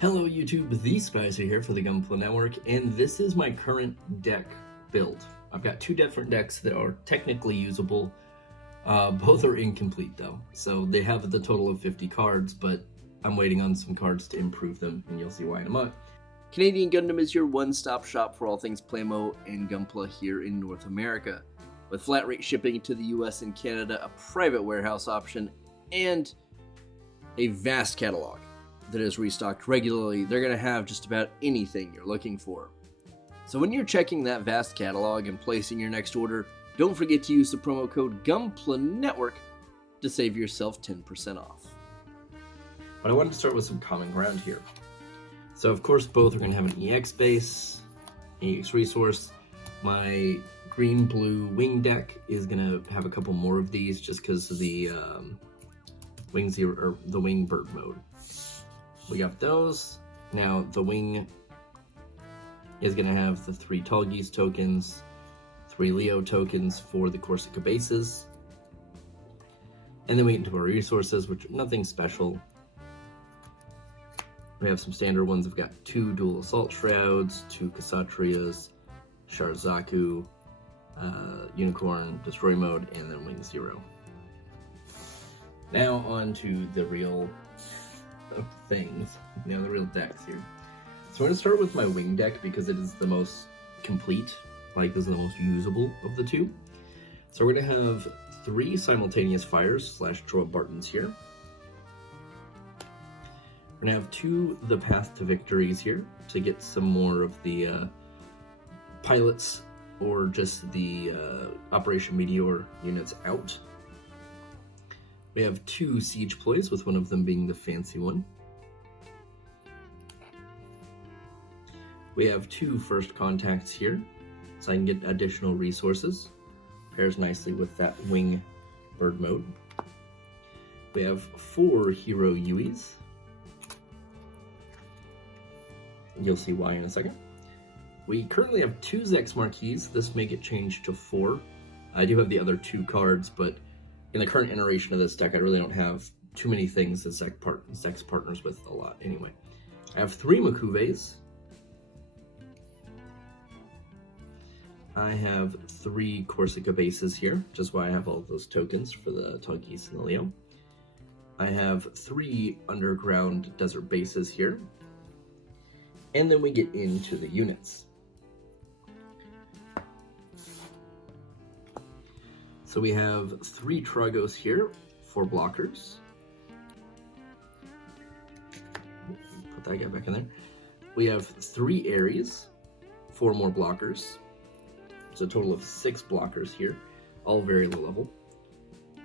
Hello YouTube, the Spicer here for the Gunpla Network, and this is my current deck build. I've got two different decks that are technically usable. Both are incomplete though, so they have the total of 50 cards, but I'm waiting on some cards to improve them, and you'll see why in a moment. Canadian Gundam is your one-stop shop for all things plamo and Gunpla here in North America. With flat rate shipping to the US and Canada, a private warehouse option, and a vast catalog that is restocked regularly, they're going to have just about anything you're looking for. So when you're checking that vast catalog and placing your next order, don't forget to use the promo code GUNPLANETWORK to save yourself 10% off. But I wanted to start with some common ground here. So of course both are going to have an EX base, EX resource. My green-blue wing deck is going to have a couple more of these just because of the wing bird mode. We got those. Now the wing is going to have the 3 Tall Geese tokens, 3 Leo tokens for the Corsica bases. And then we get into our resources, which are nothing special. We have some standard ones. We've got 2 dual assault shrouds, 2 Kasatrias, Sharzaku, Unicorn, Destroy mode, and then Wing 0. Now on to the real things, the real decks here. So I'm going to start with my wing deck because it is the most complete, this is the most usable of the two. So we're going to have 3 simultaneous fires / Troa Bartons here. We're going to have 2 the Path to Victories here to get some more of the pilots or just the Operation Meteor units out. We have 2 siege ploys, with one of them being the fancy one. We have 2 first contacts here, so I can get additional resources. Pairs nicely with that wing bird mode. We have 4 hero Yuis. You'll see why in a second. We currently have 2 Zex Marquis. This may get changed to 4. I do have the other 2 cards, but in the current iteration of this deck, I really don't have too many things that Zex partners with a lot anyway. I have 3 Makuves. I have 3 Corsica bases here, which is why I have all those tokens for the Tall Geese and the Leo. I have 3 underground desert bases here. And then we get into the units. So we have 3 Tragos here, 4 blockers. Put that guy back in there. We have 3 Ares, 4 more blockers. So a total of 6 blockers here, all very low level.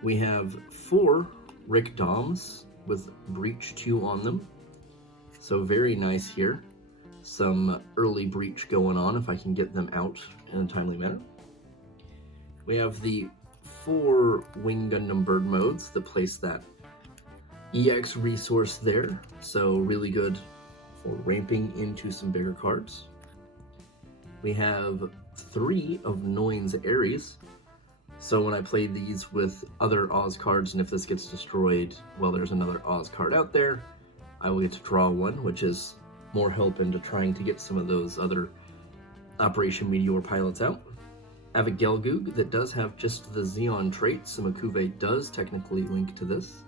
We have 4 Rick Doms with Breach 2 on them. So very nice here. Some early breach going on if I can get them out in a timely manner. We have the 4 Wing Gundam bird modes that place that EX resource there, so really good for ramping into some bigger cards. We have 3 of Noin's Ares, so when I play these with other Oz cards, and if this gets destroyed, well, there's another Oz card out there, I will get to draw 1, which is more help into trying to get some of those other Operation Meteor pilots out. I have a Gelgoog that does have just the Zeon trait, so Makuve does technically link to this.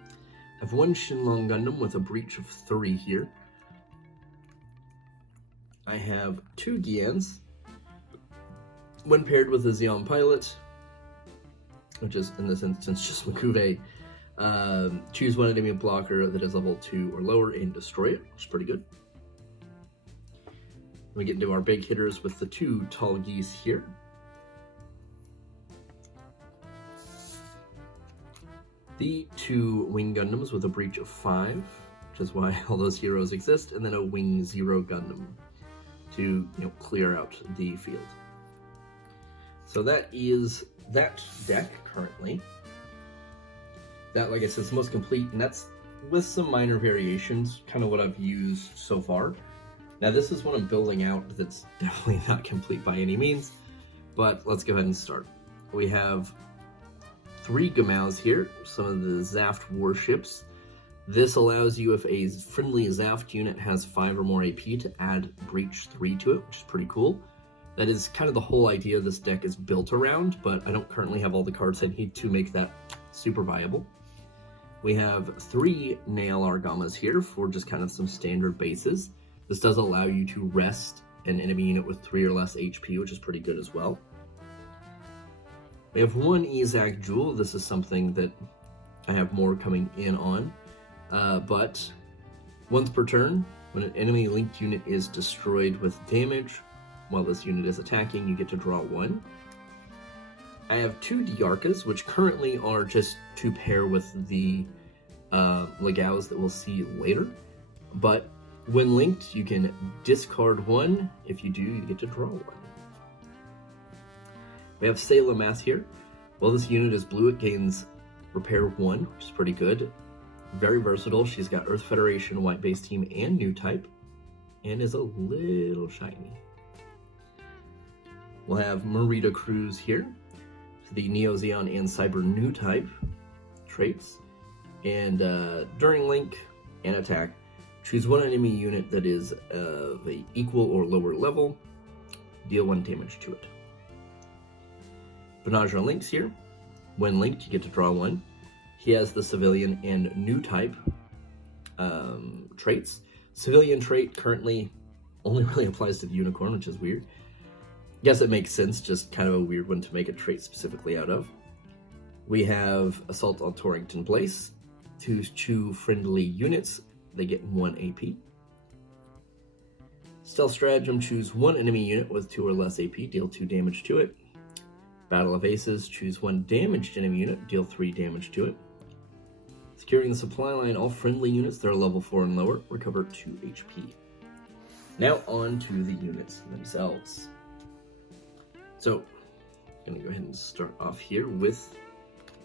I have 1 Shinlong Gundam with a breach of 3 here. I have 2 Gians, when paired with a Zeon pilot, which is in this instance just Makuve. Choose 1 enemy blocker that is level 2 or lower and destroy it, which is pretty good. We get into our big hitters with the 2 Tall Geese here. The 2 Wing Gundams with a breach of 5, which is why all those heroes exist, and then a Wing 0 Gundam to clear out the field. So that is that deck currently. That, like I said, is the most complete, and that's with some minor variations, kind of what I've used so far. Now this is what I'm building out that's definitely not complete by any means, but let's go ahead and start. We have 3 Gamaus here, some of the Zaft warships This allows you, if a friendly Zaft unit has 5 or more AP, to add Breach 3 to it, which is pretty cool. That is kind of the whole idea this deck is built around, but I don't currently have all the cards I need to make that super viable. We have 3 Nail Argamas here for just kind of some standard bases. This does allow you to rest an enemy unit with 3 or less HP, which is pretty good as well. We have 1 Ezak Jewel. This is something that I have more coming in on. But once per turn, when an enemy linked unit is destroyed with damage while this unit is attacking, you get to draw 1. I have 2 Diarkas, which currently are just to pair with the Legaos that we'll see later. But when linked, you can discard 1. If you do, you get to draw 1. We have Salamath here. While this unit is blue, it gains Repair 1, which is pretty good. Very versatile. She's got Earth Federation, White Base Team, and New Type, and is a little shiny. We'll have Marita Cruz here, the Neo Zeon and Cyber New Type traits. And during link and attack, choose 1 enemy unit that is of a equal or lower level, deal 1 damage to it. Banajra links here. When linked, you get to draw 1. He has the Civilian and New Type traits. Civilian trait currently only really applies to the Unicorn, which is weird. Guess it makes sense, just kind of a weird one to make a trait specifically out of. We have Assault on Torrington Place. To 2 friendly units, they get 1 AP. Stealth Stratagem, choose 1 enemy unit with 2 or less AP, deal 2 damage to it. Battle of Aces, choose 1 damaged enemy unit, deal 3 damage to it. Securing the supply line, all friendly units that are level 4 and lower recover 2 HP. Now on to the units themselves. So, I'm going to go ahead and start off here with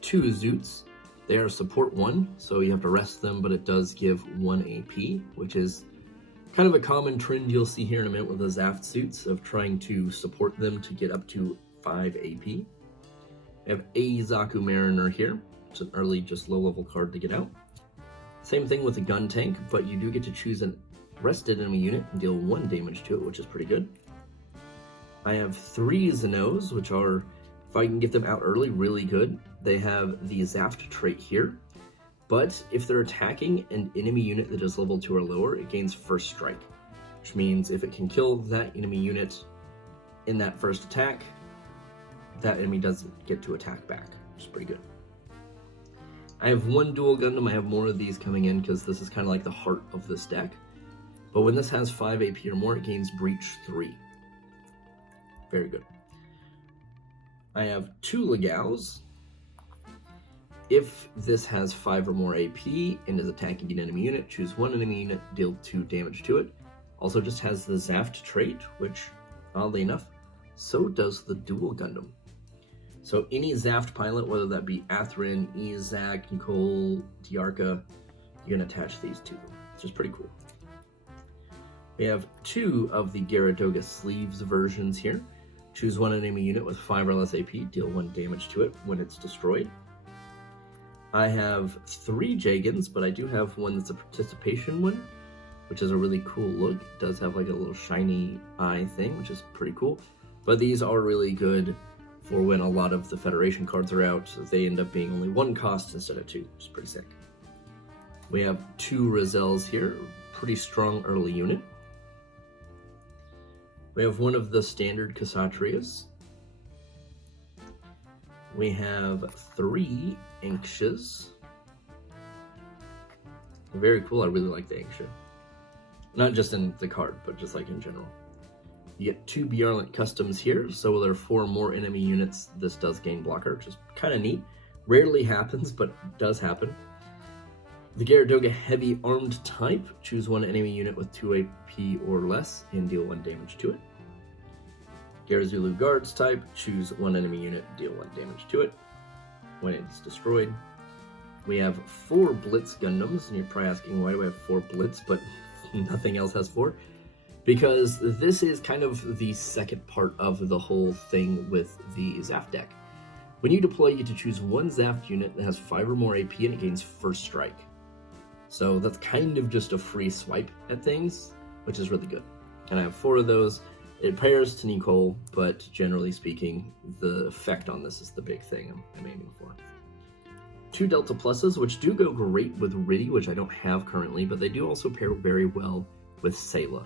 2 Zoots. They are support 1, so you have to rest them, but it does give 1 AP, which is kind of a common trend you'll see here in a minute with the Zaft suits of trying to support them to get up to 5 AP. We have Eizaku Mariner here. It's an early, just low-level card to get out. Same thing with the Gun Tank, but you do get to choose a rested enemy unit and deal 1 damage to it, which is pretty good. I have 3 Zenos, which are, if I can get them out early, really good. They have the Zaft trait here, but if they're attacking an enemy unit that is level 2 or lower, it gains first strike, which means if it can kill that enemy unit in that first attack, that enemy doesn't get to attack back, which is pretty good. I have 1 Dual Gundam. I have more of these coming in because this is kind of like the heart of this deck. But when this has 5 AP or more, it gains Breach 3. Very good. I have 2 Legaos. If this has 5 or more AP and is attacking an enemy unit, choose 1 enemy unit, deal 2 damage to it. Also just has the Zaft trait, which, oddly enough, so does the Dual Gundam. So any Zaft pilot, whether that be Atherin, Ezak, Nicole, Diarka, you can attach these to them, which is pretty cool. We have 2 of the Gyaradoga sleeves versions here. Choose 1 enemy unit with 5 or less AP, deal 1 damage to it when it's destroyed. I have 3 Jagans, but I do have one that's a participation one, which is a really cool look. It does have like a little shiny eye thing, which is pretty cool. But these are really good for when a lot of the Federation cards are out, so they end up being only 1 cost instead of 2, which is pretty sick. We have 2 Rozels here, pretty strong early unit. We have 1 of the standard Casatrias. We have 3 Anxias. Very cool, I really like the Anxia. Not just in the card, but just like in general. You get 2 Bjarlant Customs here, so there are 4 more enemy units. This does gain blocker, which is kind of neat. Rarely happens, but does happen. The Gyaradoga Heavy Armed type, choose 1 enemy unit with 2 AP or less and deal 1 damage to it. Garazulu Guards type, choose 1 enemy unit, deal 1 damage to it when it's destroyed. We have 4 Blitz Gundams, and you're probably asking why do we have 4 Blitz, but nothing else has 4? Because this is kind of the second part of the whole thing with the Zaft deck. When you deploy, you get to choose 1 Zaft unit that has 5 or more AP and it gains first strike. So that's kind of just a free swipe at things, which is really good. And I have 4 of those. It pairs to Nicole, but generally speaking, the effect on this is the big thing I'm aiming for. 2 Delta Pluses, which do go great with Riddy, which I don't have currently, but they do also pair very well with Sayla.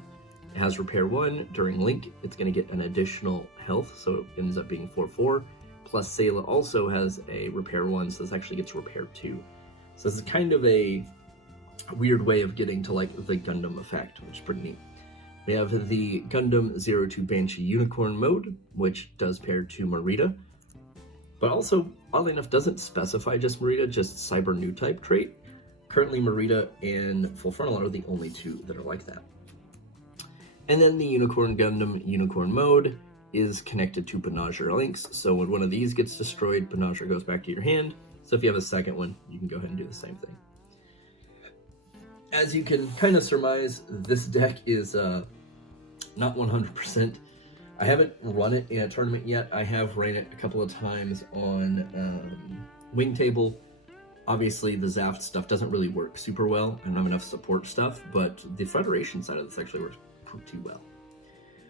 It has Repair 1 during Link. It's going to get an additional health, so it ends up being 4/4. Plus Sayla also has a Repair 1, so this actually gets Repair 2. So this is kind of a weird way of getting to like the Gundam effect, which is pretty neat. We have the Gundam 02 Banshee Unicorn mode, which does pair to Marita, but also, oddly enough, doesn't specify just Marita, just Cyber New Type trait. Currently, Marita and Full Frontal are the only 2 that are like that. And then the Unicorn Gundam Unicorn mode is connected to Banagher links, so when one of these gets destroyed, Banagher goes back to your hand. So if you have a second one, you can go ahead and do the same thing. As you can kind of surmise, this deck is not 100%. I haven't run it in a tournament yet. I have ran it a couple of times on Wing Table. Obviously, the Zaft stuff doesn't really work super well. I don't have enough support stuff, but the Federation side of this actually works pretty well.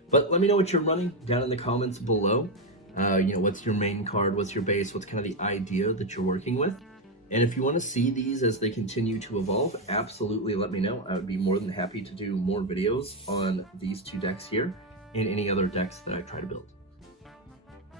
But let me know what you're running down in the comments below. What's your main card? What's your base? What's kind of the idea that you're working with? And if you want to see these as they continue to evolve, absolutely let me know. I would be more than happy to do more videos on these 2 decks here and any other decks that I try to build.